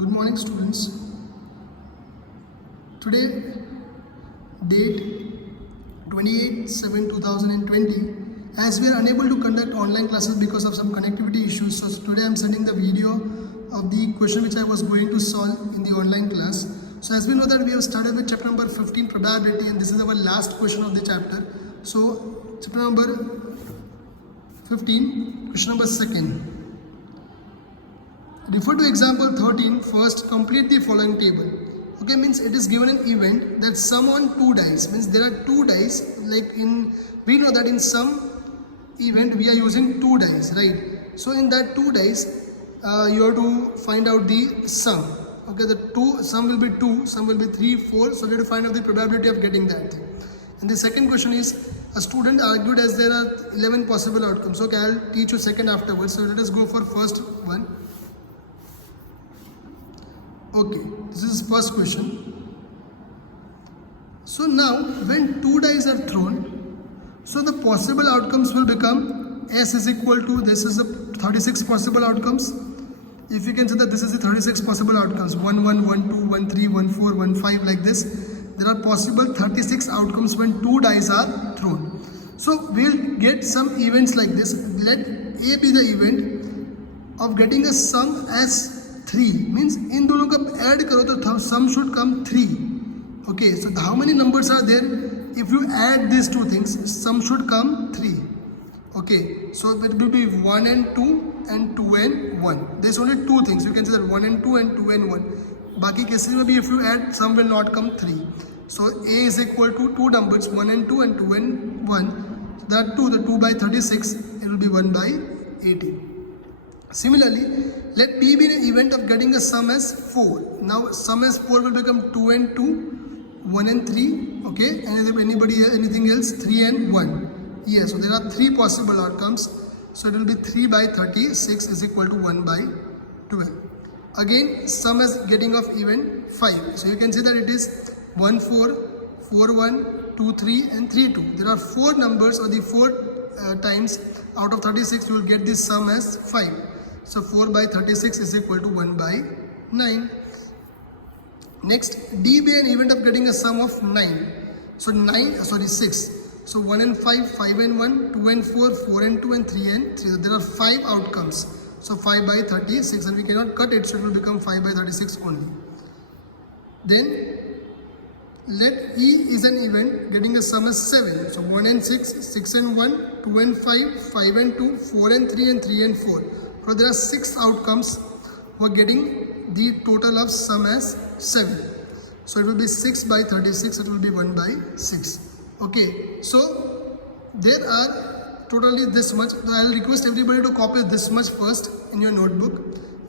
Good morning, students. Today, date 28/7/2020. As we are unable to conduct online classes because of some connectivity issues, so today I am sending the video of the question which I was going to solve in the online class. So as we know that we have started with chapter number 15, probability, and this is our last question of the chapter. So chapter number 15, question number 2. Refer to example 13. First, complete the following table. Okay, means it is given an event that sum on 2 dice. Means there are 2 dice. We know that in some event we are using 2 dice, right? So in that 2 dice, you have to find out the sum. Okay, sum will be 2, sum will be 3, 4. So we have to find out the probability of getting that thing. And the second question is, a student argued as there are 11 possible outcomes. Okay, I'll teach you second afterwards. So let us go for first one. Okay, this is first question. So now when 2 dice are thrown, so the possible outcomes will become S is equal to, this is the 36 possible outcomes. If you can say that this is the 36 possible outcomes, 1, 1, 1, 2, 1, 3, 1, 4, 1, 5, like this. There are possible 36 outcomes when 2 dice are thrown. So we'll get some events like this. Let A be the event of getting a sum as 3. Means in दोनों का add करो तो sum should come 3. Okay, so how many numbers are there? If you add these two things, sum should come 3. Okay, so it will be 1 and 2 and 2 and 1. There's only 2 things. You can say that 1 and 2 and 2 and 1. बाकी cases में भी if you add, sum will not come 3. So A is equal to 2 numbers, 1 and 2 and 2 and 1. So that 2, the 2 by 36, it will be 1 by 18. Similarly, let P be the event of getting a sum as 4. Now sum as 4 will become 2 and 2, 1 and 3. Okay, and if anything else, 3 and 1. Yes, so there are 3 possible outcomes. So it will be 3 by 36 is equal to 1 by 12. Again, sum as getting of event 5. So you can see that it is 1, 4, 4, 1, 2, 3 and 3, 2. There are 4 numbers, or the 4 times out of 36 you will get this sum as 5. So 4 by 36 is equal to 1 by 9. Next, D be an event of getting a sum of 9. So 6. So 1 and 5, 5 and 1, 2 and 4, 4 and 2 and 3 and 3. So there are 5 outcomes. So 5 by 36, and we cannot cut it, so it will become 5 by 36 only. Then let E is an event getting a sum as 7. So 1 and 6, 6 and 1, 2 and 5, 5 and 2, 4 and 3 and 3 and 4. So there are 6 outcomes who are getting the total of sum as 7. So it will be 6 by 36, it will be 1 by 6. Okay, so there are totally this much. I'll request everybody to copy this much first in your notebook.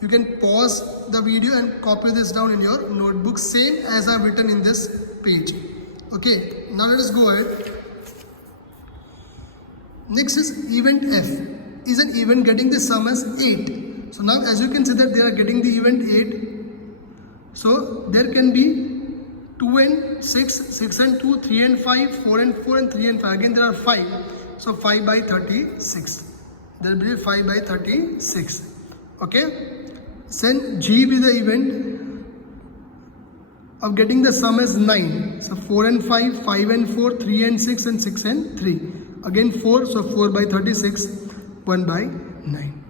You can pause the video and copy this down in your notebook, same as I've written in this page. Okay, now let us go ahead. Next is event F. Is an event getting the sum as 8. So now as you can see that they are getting the event 8. So there can be 2 and 6, 6 and 2, 3 and 5, 4 and 4 and 3 and 5. Again there are 5. So 5 by 36. There will be 5 by 36. Okay. Then G be the event of getting the sum as 9. So 4 and 5, 5 and 4, 3 and 6 and 6 and 3. Again 4, so 4 by 36, 1 by 9.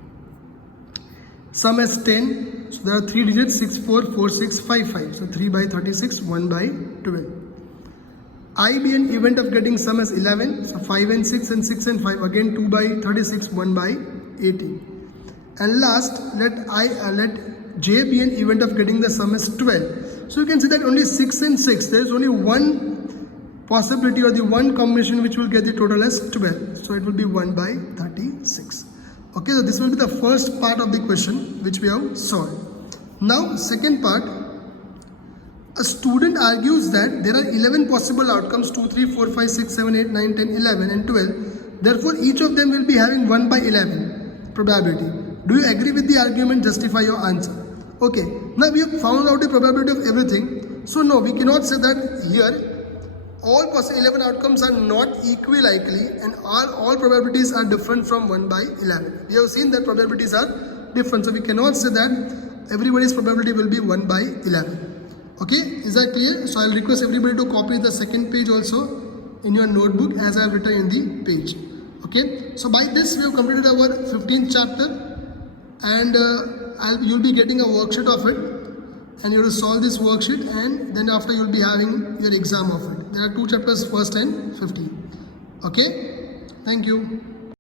Sum as 10. So there are 3 digits, 6, 4, 4, 6, 5, 5. So 3 by 36, 1 by 12. I be an event of getting sum as 11. So 5 and 6 and 6 and 5. Again 2 by 36, 1 by 18. And last, let J be an event of getting the sum as 12. So you can see that only 6 and 6. There is only one possibility, or the one combination which will get the total as 12. So it will be 1 by 36. Okay, so this will be the first part of the question which we have solved. Now, second part. A student argues that there are 11 possible outcomes, 2, 3, 4, 5, 6, 7, 8, 9, 10, 11 and 12. Therefore, each of them will be having 1 by 11 probability. Do you agree with the argument? Justify your answer. Okay, now we have found out the probability of everything. So no, we cannot say that here all possible 11 outcomes are not equally likely and all probabilities are different from 1 by 11. We have seen that probabilities are different. So we cannot say that everybody's probability will be 1 by 11. Okay, is that clear? So I'll request everybody to copy the second page also in your notebook as I have written in the page. Okay, so by this we have completed our 15th chapter, and you'll be getting a worksheet of it, and you will solve this worksheet, and then after you'll be having your exam of it. There are 2 chapters, first and 15. Okay, thank you.